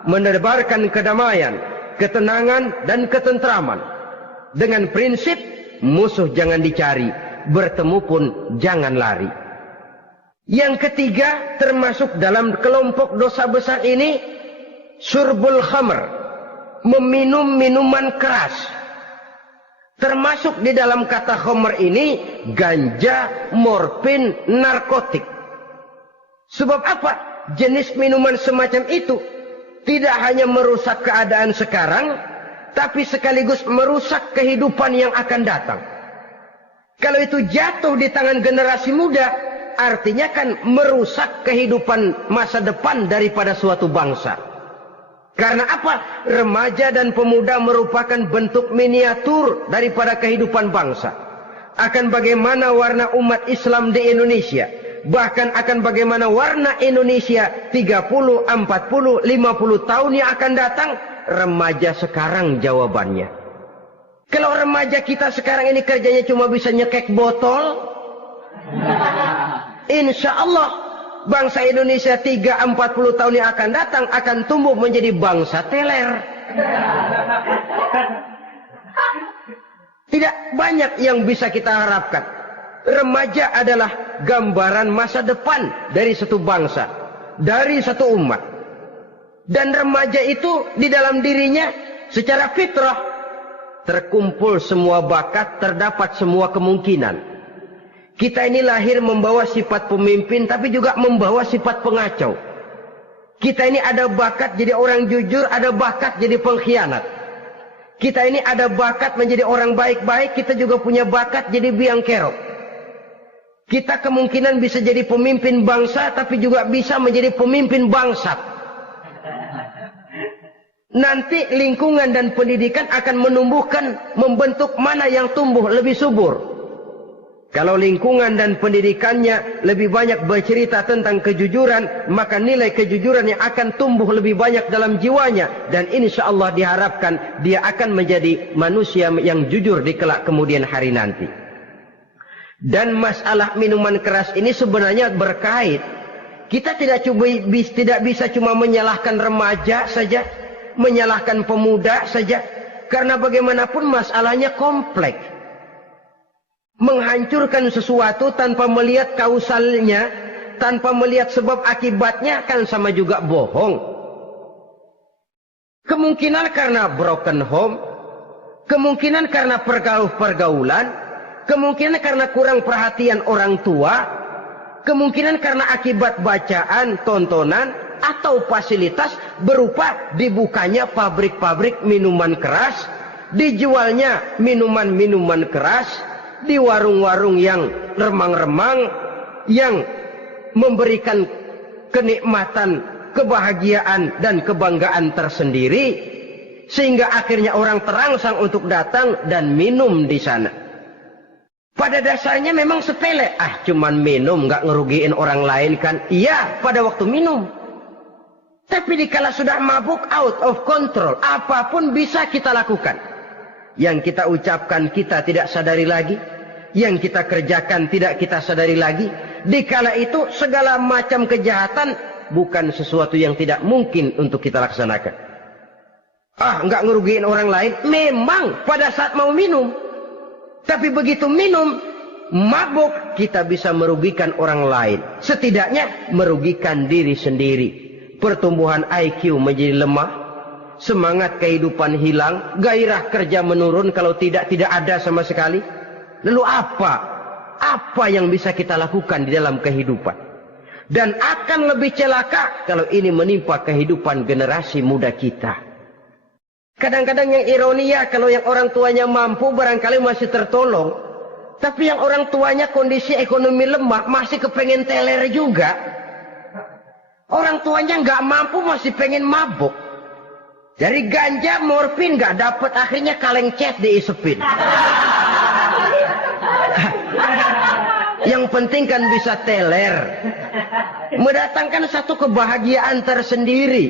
menebarkan kedamaian, ketenangan dan ketentraman. Dengan prinsip, musuh jangan dicari, bertemu pun jangan lari. Yang ketiga, termasuk dalam kelompok dosa besar ini, syurbul khamr, meminum minuman keras. Termasuk di dalam kata khamr ini ganja, morfin, narkotik. Sebab apa? Jenis minuman semacam itu tidak hanya merusak keadaan sekarang, tapi sekaligus merusak kehidupan yang akan datang. Kalau itu jatuh di tangan generasi muda, artinya kan merusak kehidupan masa depan daripada suatu bangsa. Karena apa? Remaja dan pemuda merupakan bentuk miniatur daripada kehidupan bangsa. Akan bagaimana warna umat Islam di Indonesia. Bahkan akan bagaimana warna Indonesia 30, 40, 50 tahun yang akan datang. Remaja sekarang jawabannya. Kalau remaja kita sekarang ini kerjanya cuma bisa nyekek botol, insya Allah bangsa Indonesia 30-40 tahun yang akan datang akan tumbuh menjadi bangsa teler. Tidak banyak yang bisa kita harapkan. Remaja adalah gambaran masa depan dari satu bangsa, dari satu umat. Dan remaja itu di dalam dirinya secara fitrah terkumpul semua bakat, terdapat semua kemungkinan. Kita ini lahir membawa sifat pemimpin, tapi juga membawa sifat pengacau. Kita ini ada bakat jadi orang jujur, ada bakat jadi pengkhianat. Kita ini ada bakat menjadi orang baik-baik, kita juga punya bakat jadi biang kerok. Kita kemungkinan bisa jadi pemimpin bangsa, tapi juga bisa menjadi pemimpin bangsat. Nanti lingkungan dan pendidikan akan menumbuhkan, membentuk mana yang tumbuh lebih subur. Kalau lingkungan dan pendidikannya lebih banyak bercerita tentang kejujuran, maka nilai kejujuran yang akan tumbuh lebih banyak dalam jiwanya. Dan insya Allah diharapkan dia akan menjadi manusia yang jujur di kelak kemudian hari nanti. Dan masalah minuman keras ini sebenarnya berkait. Kita tidak bisa cuma menyalahkan remaja saja, menyalahkan pemuda saja. Karena bagaimanapun masalahnya kompleks. Menghancurkan sesuatu tanpa melihat kausalnya, tanpa melihat sebab akibatnya kan sama juga bohong. Kemungkinan karena broken home, kemungkinan karena pergaulan, kemungkinan karena kurang perhatian orang tua, kemungkinan karena akibat bacaan, tontonan, atau fasilitas berupa dibukanya pabrik-pabrik minuman keras, dijualnya minuman-minuman keras, di warung-warung yang remang-remang, yang memberikan kenikmatan, kebahagiaan dan kebanggaan tersendiri, sehingga akhirnya orang terangsang untuk datang dan minum di sana. Pada dasarnya memang sepele, cuman minum nggak ngerugiin orang lain kan? Iya, pada waktu minum. Tapi dikala sudah mabuk, out of control, apapun bisa kita lakukan. Yang kita ucapkan kita tidak sadari lagi, yang kita kerjakan tidak kita sadari lagi. Dikala itu segala macam kejahatan bukan sesuatu yang tidak mungkin untuk kita laksanakan. Nggak ngerugiin orang lain, memang pada saat mau minum. Tapi begitu minum, mabuk, kita bisa merugikan orang lain. Setidaknya merugikan diri sendiri. Pertumbuhan IQ menjadi lemah. Semangat kehidupan hilang, gairah kerja menurun, kalau tidak ada sama sekali. Lalu apa yang bisa kita lakukan di dalam kehidupan? Dan akan lebih celaka kalau ini menimpa kehidupan generasi muda kita. Kadang-kadang yang ironi ya, kalau yang orang tuanya mampu barangkali masih tertolong, tapi yang orang tuanya kondisi ekonomi lemah masih kepengen teler juga. Orang tuanya nggak mampu masih pengen mabuk. Dari ganja, morfin nggak dapat, akhirnya kaleng cat diisepin. Yang penting kan bisa teler, mendatangkan satu kebahagiaan tersendiri.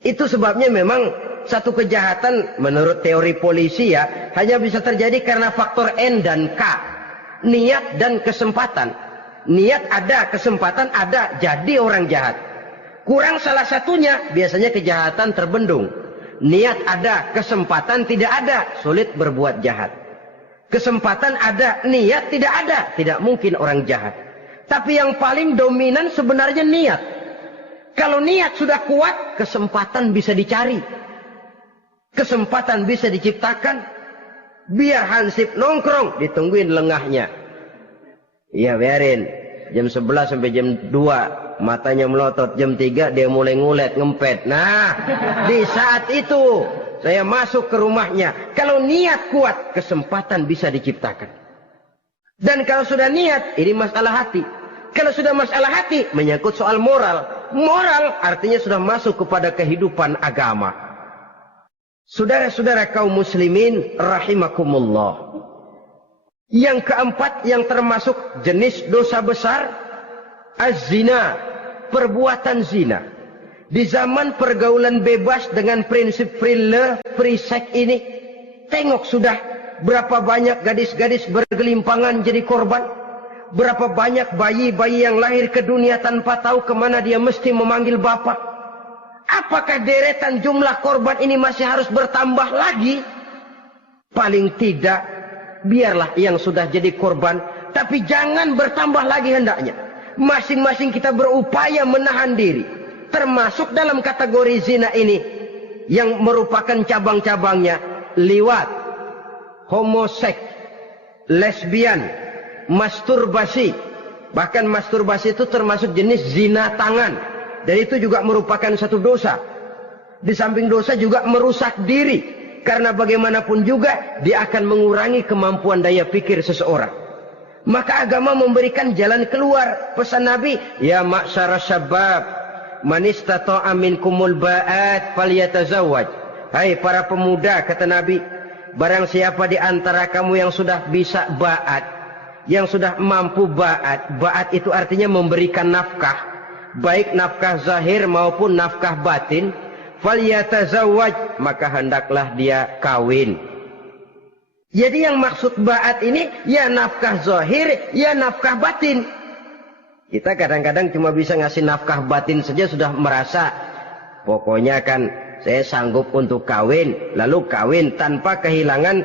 Itu sebabnya memang satu kejahatan menurut teori polisi ya hanya bisa terjadi karena faktor N dan K, niat dan kesempatan. Niat ada, kesempatan ada, jadi orang jahat. Kurang salah satunya, biasanya kejahatan terbendung. Niat ada, kesempatan tidak ada, sulit berbuat jahat. Kesempatan ada, niat tidak ada, tidak mungkin orang jahat. Tapi yang paling dominan sebenarnya niat. Kalau niat sudah kuat, kesempatan bisa dicari. Kesempatan bisa diciptakan. Biar hansip nongkrong, ditungguin lengahnya. Iya biarin. Jam 11 sampai jam 2. Matanya melotot. Jam 3 dia mulai ngulet, ngempet. Nah, di saat itu saya masuk ke rumahnya. Kalau niat kuat, kesempatan bisa diciptakan. Dan kalau sudah niat, ini masalah hati. Kalau sudah masalah hati, menyangkut soal moral. Moral artinya sudah masuk kepada kehidupan agama. Saudara-saudara kaum muslimin rahimakumullah. Yang keempat yang termasuk jenis dosa besar, az-zina, perbuatan zina. Di zaman pergaulan bebas dengan prinsip free love, free sex ini, tengok sudah berapa banyak gadis-gadis bergelimpangan jadi korban. Berapa banyak bayi-bayi yang lahir ke dunia tanpa tahu kemana dia mesti memanggil bapak. Apakah deretan jumlah korban ini masih harus bertambah lagi? Paling tidak, biarlah yang sudah jadi korban, tapi jangan bertambah lagi hendaknya. Masing-masing kita berupaya menahan diri. Termasuk dalam kategori zina ini, yang merupakan cabang-cabangnya, liwat, homoseks, lesbian, masturbasi. Bahkan masturbasi itu termasuk jenis zina tangan. Dan itu juga merupakan satu dosa. Di samping dosa juga merusak diri. Karena bagaimanapun juga dia akan mengurangi kemampuan daya pikir seseorang. Maka agama memberikan jalan keluar. Pesan Nabi, ya ma'syara syabab, man istata'a minkumul ba'at falyatazawwaj. Hai para pemuda, kata Nabi, barang siapa di antara kamu yang sudah bisa ba'at, yang sudah mampu ba'at. Ba'at itu artinya memberikan nafkah, baik nafkah zahir maupun nafkah batin. Falyatazawwaj, maka hendaklah dia kawin. Jadi yang maksud ba'at ini ya nafkah zahir, ya nafkah batin. Kita kadang-kadang cuma bisa ngasih nafkah batin saja sudah merasa pokoknya kan saya sanggup untuk kawin, lalu kawin tanpa kehilangan,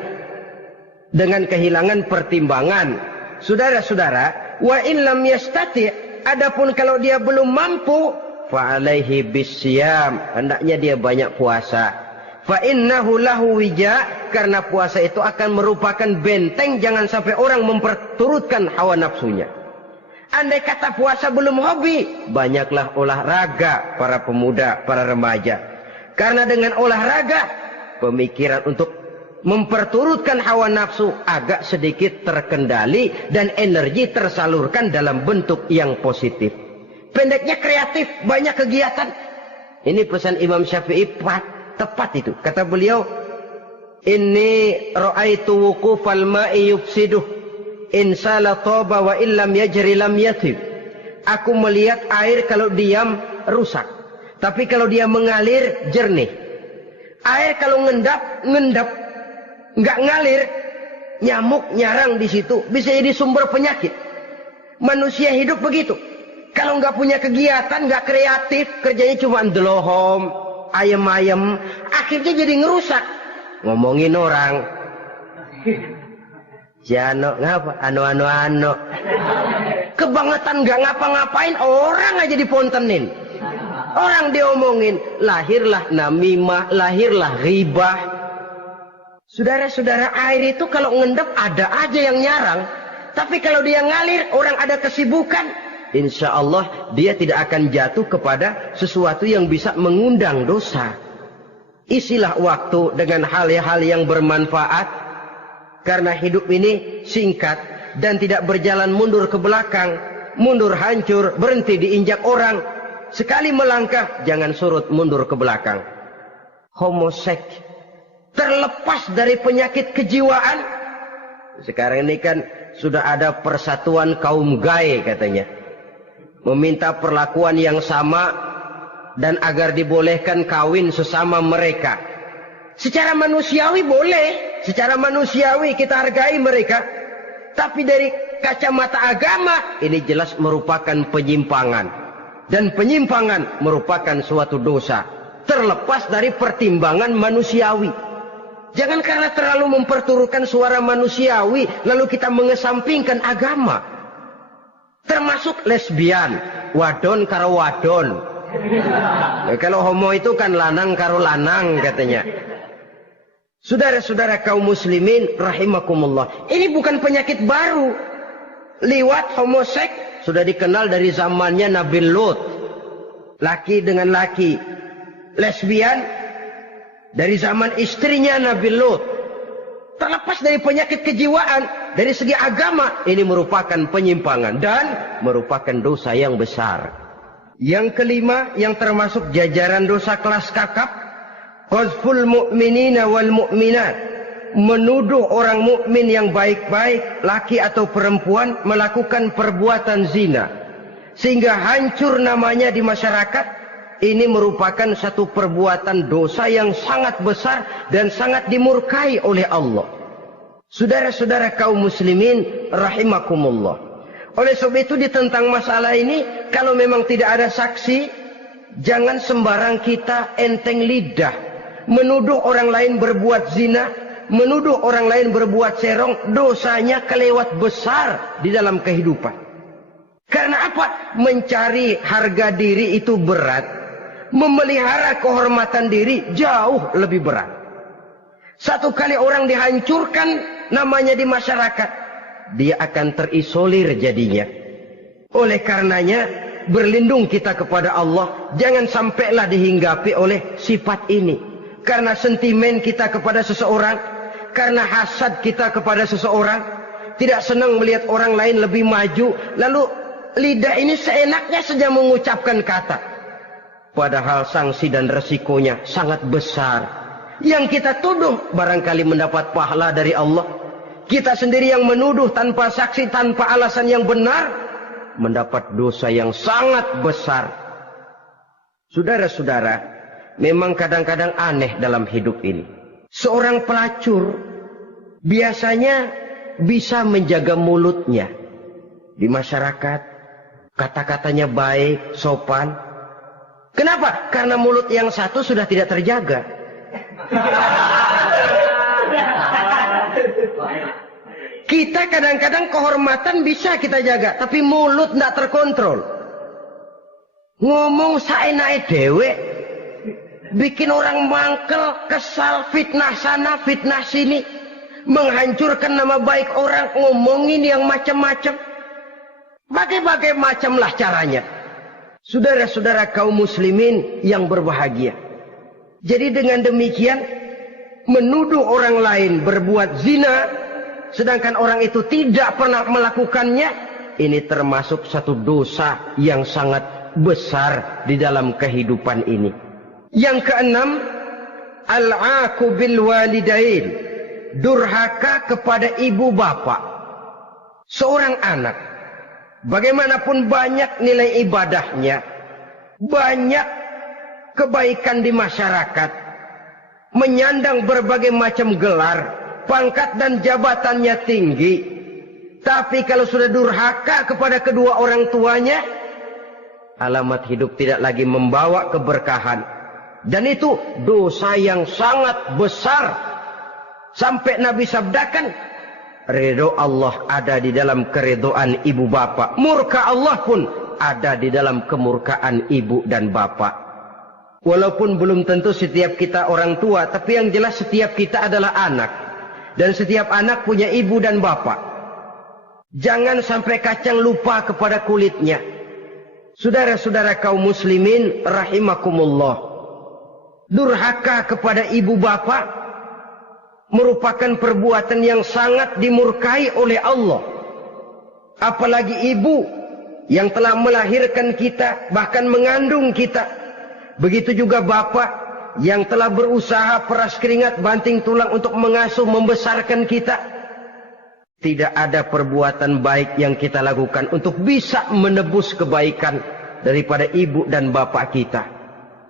dengan kehilangan pertimbangan. Saudara-saudara, wa in lam yastati', adapun kalau dia belum mampu, fa alaihi bisyam, hendaknya dia banyak puasa. Fa innahu lahu wija, karena puasa itu akan merupakan benteng jangan sampai orang memperturutkan hawa nafsunya. Andai kata puasa belum hobi, banyaklah olahraga para pemuda, para remaja. Karena dengan olahraga, pemikiran untuk memperturutkan hawa nafsu agak sedikit terkendali dan energi tersalurkan dalam bentuk yang positif. Pendeknya kreatif, banyak kegiatan. Ini pesan Imam Syafi'i tepat itu. Kata beliau, inni ra'aitu wuqufal ma'i yufsiduh, in sala taba wa illam yajri lam yatib. Aku melihat air kalau diam rusak, tapi kalau dia mengalir jernih. Air kalau ngendap, nggak ngalir, nyamuk nyarang di situ, bisa jadi sumber penyakit. Manusia hidup begitu. Kalau nggak punya kegiatan, nggak kreatif, kerjanya cuma delohom, ayam-ayam, akhirnya jadi ngerusak. Ngomongin orang, Jano ngapa? Ano. Kebangetan nggak ngapa-ngapain, orang aja dipontenin. Orang diomongin, lahirlah namimah, lahirlah ghibah. Saudara-saudara, air itu kalau ngendap ada aja yang nyarang. Tapi kalau dia ngalir, orang ada kesibukan, insya Allah dia tidak akan jatuh kepada sesuatu yang bisa mengundang dosa. Isilah waktu dengan hal-hal yang bermanfaat. Karena hidup ini singkat dan tidak berjalan mundur ke belakang. Mundur hancur, berhenti diinjak orang. Sekali melangkah, jangan surut mundur ke belakang. Homoseks, terlepas dari penyakit kejiwaan. Sekarang ini kan sudah ada persatuan kaum gay katanya. Meminta perlakuan yang sama dan agar dibolehkan kawin sesama mereka. Secara manusiawi boleh, secara manusiawi kita hargai mereka. Tapi dari kacamata agama ini jelas merupakan penyimpangan. Dan penyimpangan merupakan suatu dosa. Terlepas dari pertimbangan manusiawi. Jangan karena terlalu memperturutkan suara manusiawi lalu kita mengesampingkan agama. Termasuk lesbian, wadon karo wadon. Nah, kalau homo itu kan lanang karo lanang katanya. Saudara-saudara kaum muslimin rahimakumullah. Ini bukan penyakit baru. Liwat, homoseks sudah dikenal dari zamannya Nabi Lut. Laki dengan laki. Lesbian dari zaman istrinya Nabi Lut. Terlepas dari penyakit kejiwaan, dari segi agama, ini merupakan penyimpangan dan merupakan dosa yang besar. Yang kelima, yang termasuk jajaran dosa kelas kakap, qazful mu'minina wal mu'minat, menuduh orang mukmin yang baik-baik, laki atau perempuan, melakukan perbuatan zina sehingga hancur namanya di masyarakat. Ini merupakan satu perbuatan dosa yang sangat besar dan sangat dimurkai oleh Allah. Saudara-saudara kaum muslimin rahimakumullah. Oleh sebab itu tentang masalah ini, kalau memang tidak ada saksi, jangan sembarang kita enteng lidah menuduh orang lain berbuat zina, menuduh orang lain berbuat serong. Dosanya kelewat besar di dalam kehidupan. Karena apa? Mencari harga diri itu berat. Memelihara kehormatan diri jauh lebih berat. Satu kali orang dihancurkan namanya di masyarakat, dia akan terisolir jadinya. Oleh karenanya, berlindung kita kepada Allah. Jangan sampailah dihinggapi oleh sifat ini. Karena sentimen kita kepada seseorang, karena hasad kita kepada seseorang, tidak senang melihat orang lain lebih maju, lalu lidah ini seenaknya saja mengucapkan kata. Padahal sanksi dan resikonya sangat besar. Yang kita tuduh barangkali mendapat pahala dari Allah. Kita sendiri yang menuduh tanpa saksi, tanpa alasan yang benar, mendapat dosa yang sangat besar. Saudara-saudara, memang kadang-kadang aneh dalam hidup ini. Seorang pelacur biasanya bisa menjaga mulutnya di masyarakat. Kata-katanya baik, sopan. Kenapa? Karena mulut yang satu sudah tidak terjaga. Kita kadang-kadang kehormatan bisa kita jaga, tapi mulut tidak terkontrol. Ngomong saenake dewe, bikin orang mangkel, kesal, fitnah sana, fitnah sini, menghancurkan nama baik orang, ngomongin yang macam-macam. Bagai-bagai macamlah caranya. Saudara-saudara kaum muslimin yang berbahagia. Jadi dengan demikian, menuduh orang lain berbuat zina, sedangkan orang itu tidak pernah melakukannya, ini termasuk satu dosa yang sangat besar di dalam kehidupan ini. Yang keenam, al-'aqu bil walidain, durhaka kepada ibu bapak. Seorang anak, bagaimanapun banyak nilai ibadahnya, banyak kebaikan di masyarakat, menyandang berbagai macam gelar, pangkat dan jabatannya tinggi, tapi kalau sudah durhaka kepada kedua orang tuanya, alamat hidup tidak lagi membawa keberkahan. Dan itu dosa yang sangat besar. Sampai Nabi sabdakan, ridho Allah ada di dalam keridhaan ibu bapak. Murka Allah pun ada di dalam kemurkaan ibu dan bapak. Walaupun belum tentu setiap kita orang tua, tapi yang jelas setiap kita adalah anak. Dan setiap anak punya ibu dan bapak. Jangan sampai kacang lupa kepada kulitnya. Saudara-saudara kaum muslimin rahimakumullah. Durhaka kepada ibu bapak merupakan perbuatan yang sangat dimurkai oleh Allah. Apalagi ibu yang telah melahirkan kita, bahkan mengandung kita. Begitu juga bapak yang telah berusaha peras keringat banting tulang untuk mengasuh membesarkan kita. Tidak ada perbuatan baik yang kita lakukan untuk bisa menebus kebaikan daripada ibu dan bapak kita.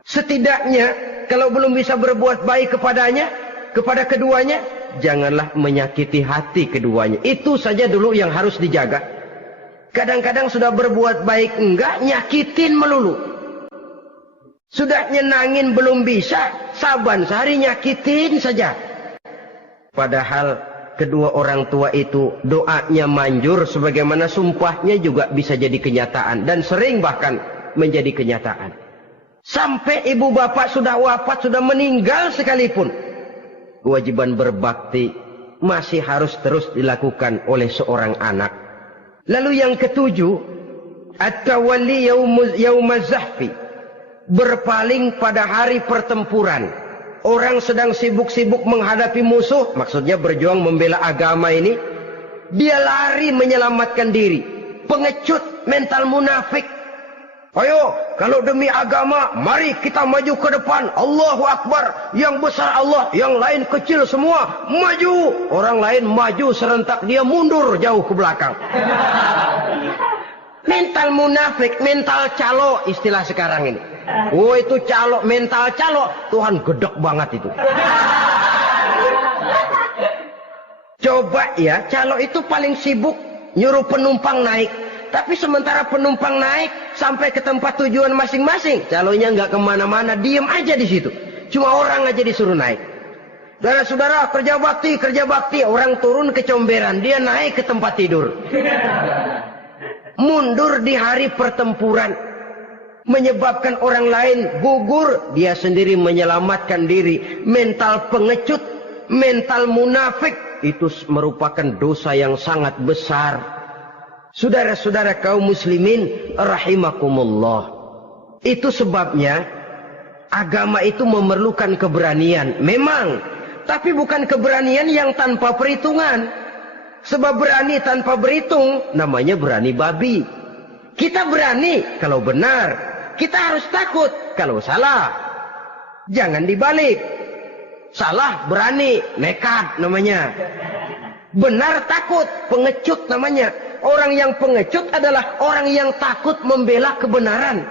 Setidaknya kalau belum bisa berbuat baik kepadanya, kepada keduanya, janganlah menyakiti hati keduanya. Itu saja dulu yang harus dijaga. Kadang-kadang sudah berbuat baik enggak, nyakitin melulu. Sudah nyenangin belum bisa, saban sehari nyakitin saja. Padahal kedua orang tua itu doanya manjur, sebagaimana sumpahnya juga bisa jadi kenyataan. Dan sering bahkan menjadi kenyataan. Sampai ibu bapak sudah wafat, sudah meninggal sekalipun, kewajiban berbakti masih harus terus dilakukan oleh seorang anak. Lalu yang ketujuh, at-tawalli yaumaz zahfi, berpaling pada hari pertempuran. Orang sedang sibuk-sibuk menghadapi musuh, maksudnya berjuang membela agama ini, dia lari menyelamatkan diri. Pengecut, mental munafik. Ayo, kalau demi agama, mari kita maju ke depan. Allahu Akbar. Yang besar Allah, yang lain kecil semua. Maju. Orang lain maju serentak, dia mundur jauh ke belakang. Mental munafik, mental calo istilah sekarang ini. Oh, itu calo, mental calo. Tuhan gedek banget itu. Coba ya, calo itu paling sibuk nyuruh penumpang naik. Tapi sementara penumpang naik sampai ke tempat tujuan masing-masing, calonya nggak kemana-mana, diem aja di situ. Cuma orang aja disuruh naik. Saudara-saudara, kerja bakti. Orang turun ke comberan, dia naik ke tempat tidur. Mundur di hari pertempuran, menyebabkan orang lain gugur, dia sendiri menyelamatkan diri. Mental pengecut, mental munafik, itu merupakan dosa yang sangat besar. Saudara-saudara kaum muslimin rahimakumullah. Itu sebabnya agama itu memerlukan keberanian. Memang, tapi bukan keberanian yang tanpa perhitungan. Sebab berani tanpa berhitung namanya berani babi. Kita berani kalau benar, kita harus takut kalau salah. Jangan dibalik. Salah berani, nekat namanya. Benar takut, pengecut namanya. Orang yang pengecut adalah orang yang takut membela kebenaran.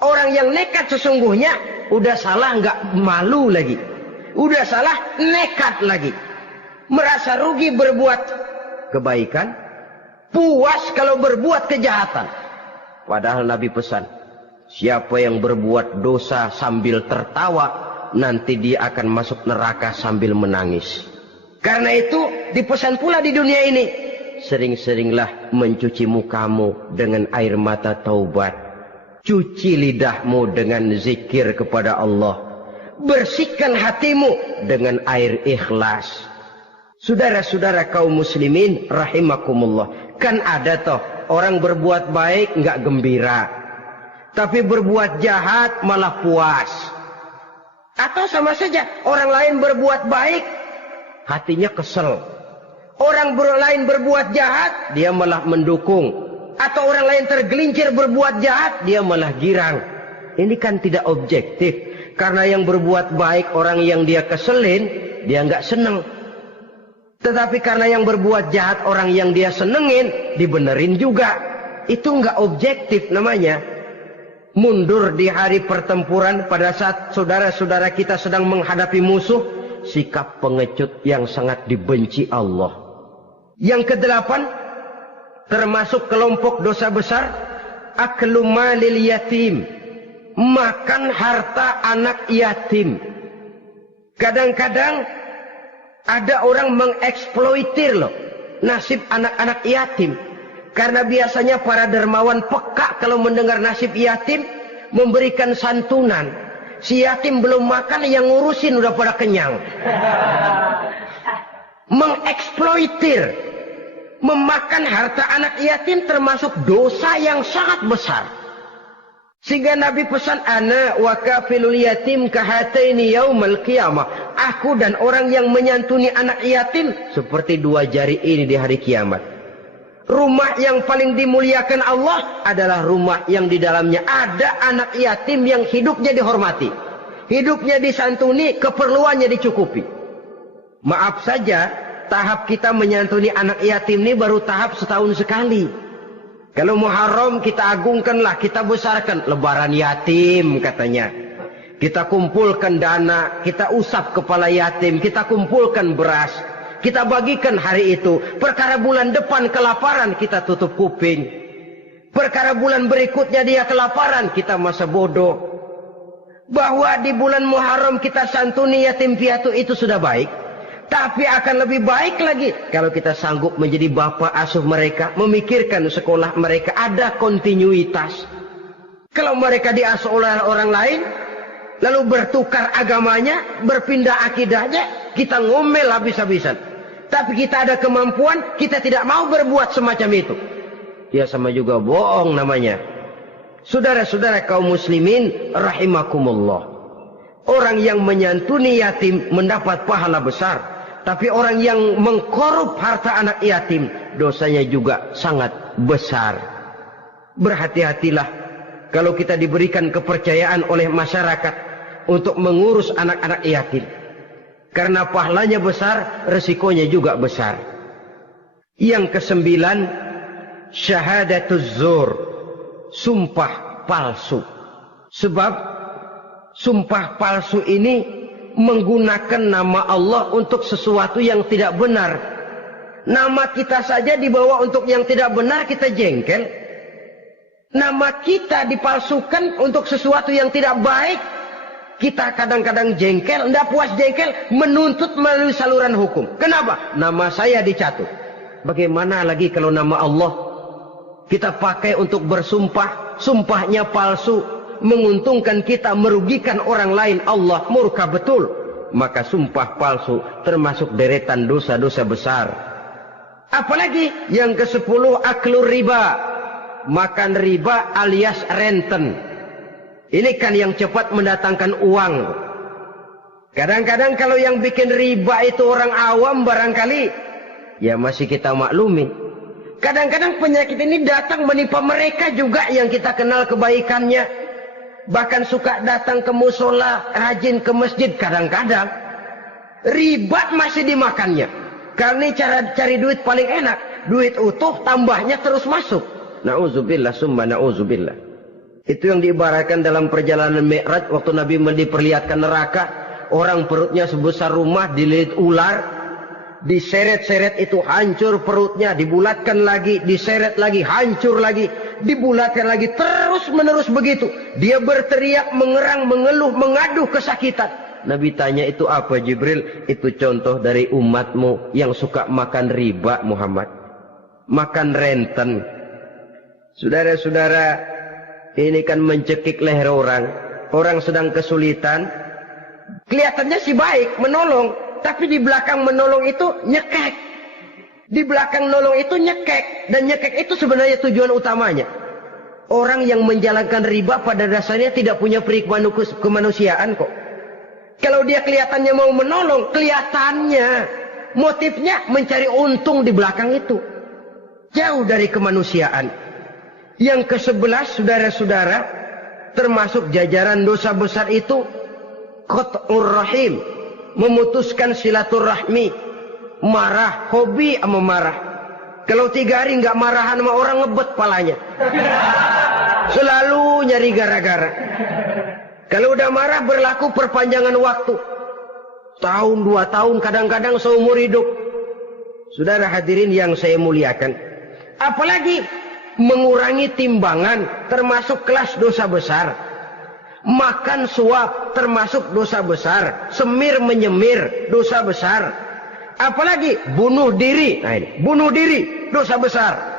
Orang yang nekat sesungguhnya udah salah nggak malu lagi. Udah salah nekat lagi. Merasa rugi berbuat kebaikan, puas kalau berbuat kejahatan. Padahal Nabi pesan, siapa yang berbuat dosa sambil tertawa, nanti dia akan masuk neraka sambil menangis. Karena itu dipesan pula di dunia ini, sering-seringlah mencuci mukamu dengan air mata taubat. Cuci lidahmu dengan zikir kepada Allah. Bersihkan hatimu dengan air ikhlas. Saudara-saudara kaum muslimin rahimakumullah. Kan ada toh orang berbuat baik nggak gembira, tapi berbuat jahat malah puas. Atau sama saja orang lain berbuat baik, hatinya kesel. Orang lain berbuat jahat, dia malah mendukung. Atau orang lain tergelincir berbuat jahat, dia malah girang. Ini kan tidak objektif. Karena yang berbuat baik, orang yang dia keselin, dia nggak seneng. Tetapi karena yang berbuat jahat, orang yang dia senengin, dibenerin juga. Itu nggak objektif namanya. Mundur di hari pertempuran pada saat saudara-saudara kita sedang menghadapi musuh, sikap pengecut yang sangat dibenci Allah. Yang kedelapan, termasuk kelompok dosa besar, aklu malil yatim, makan harta anak yatim. Kadang-kadang ada orang mengeksploitir loh nasib anak-anak yatim. Karena biasanya para dermawan peka kalau mendengar nasib yatim, memberikan santunan. Si yatim belum makan, yang ngurusin udah pada kenyang. Mengeksploitir, memakan harta anak yatim termasuk dosa yang sangat besar. Sehingga Nabi pesan, ana wa kafilul yatim kahataini yaumal qiyamah. Aku dan orang yang menyantuni anak yatim seperti dua jari ini di hari kiamat. Rumah yang paling dimuliakan Allah adalah rumah yang di dalamnya ada anak yatim yang hidupnya dihormati, hidupnya disantuni, keperluannya dicukupi. Maaf saja, tahap kita menyantuni anak yatim ini baru tahap setahun sekali. Kalau Muharram kita agungkanlah, kita besarkan. Lebaran yatim katanya. Kita kumpulkan dana, kita usap kepala yatim, kita kumpulkan beras. Kita bagikan hari itu. Perkara bulan depan kelaparan, kita tutup kuping. Perkara bulan berikutnya dia kelaparan, kita masa bodoh. Bahwa di bulan Muharram kita santuni yatim piatu itu sudah baik. Tapi akan lebih baik lagi kalau kita sanggup menjadi bapak asuh mereka, memikirkan sekolah mereka, ada kontinuitas. Kalau mereka diasuh oleh orang lain, lalu bertukar agamanya, berpindah akidahnya, kita ngomel habis-habisan. Tapi kita ada kemampuan, kita tidak mau berbuat semacam itu. Ya sama juga bohong namanya. Saudara-saudara kaum muslimin rahimakumullah. Orang yang menyantuni yatim mendapat pahala besar. Tapi orang yang mengkorup harta anak yatim, dosanya juga sangat besar. Berhati-hatilah kalau kita diberikan kepercayaan oleh masyarakat untuk mengurus anak-anak yatim. Karena pahalanya besar, resikonya juga besar. Yang kesembilan, syahadatuz zur, sumpah palsu. Sebab sumpah palsu ini menggunakan nama Allah untuk sesuatu yang tidak benar. Nama kita saja dibawa untuk yang tidak benar, kita jengkel. Nama kita dipalsukan untuk sesuatu yang tidak baik, kita kadang-kadang jengkel, tidak puas jengkel, menuntut melalui saluran hukum. Kenapa? Nama saya dicatut. Bagaimana lagi kalau nama Allah kita pakai untuk bersumpah, sumpahnya palsu, menguntungkan kita, merugikan orang lain, Allah murka betul. Maka sumpah palsu termasuk deretan dosa-dosa besar. Apalagi yang ke-10, aklur riba, makan riba alias renten. Ini kan yang cepat mendatangkan uang. Kadang-kadang kalau yang bikin riba itu orang awam barangkali, ya masih kita maklumi. Kadang-kadang penyakit ini datang menimpa mereka juga yang kita kenal kebaikannya. Bahkan suka datang ke musola, rajin ke masjid kadang-kadang. Riba masih dimakannya. Karena cara cari duit paling enak. Duit utuh tambahnya terus masuk. Na'udzubillah summa na'udzubillah. Itu yang diibaratkan dalam perjalanan Mi'raj waktu Nabi diperlihatkan neraka. Orang perutnya sebesar rumah dililit ular. Diseret-seret itu hancur perutnya. Dibulatkan lagi, diseret lagi, hancur lagi. Dibulatkan lagi, terus menerus begitu. Dia berteriak, mengerang, mengeluh, mengaduh kesakitan. Nabi tanya, itu apa Jibril? Itu contoh dari umatmu yang suka makan riba Muhammad. Makan renten. Saudara-saudara, ini kan mencekik leher orang. Orang sedang kesulitan. Kelihatannya sih baik, menolong. Tapi di belakang menolong itu nyekek. Di belakang nolong itu nyekek. Dan nyekek itu sebenarnya tujuan utamanya. Orang yang menjalankan riba pada dasarnya tidak punya perikman kemanusiaan kok. Kalau dia kelihatannya mau menolong, kelihatannya motifnya mencari untung di belakang itu. Jauh dari kemanusiaan. Yang ke-11, saudara-saudara, termasuk jajaran dosa besar itu qat'ur rahim, memutuskan silaturahmi. Marah, hobi sama marah. Kalau 3 hari nggak marahan sama orang, ngebet palanya. Selalu nyari gara-gara. Kalau udah marah berlaku perpanjangan waktu. Tahun, 2 tahun, kadang-kadang seumur hidup. Saudara hadirin yang saya muliakan. Apalagi mengurangi timbangan termasuk kelas dosa besar. Makan suap termasuk dosa besar. Semir menyemir dosa besar. Apalagi bunuh diri. Nah ini, bunuh diri dosa besar.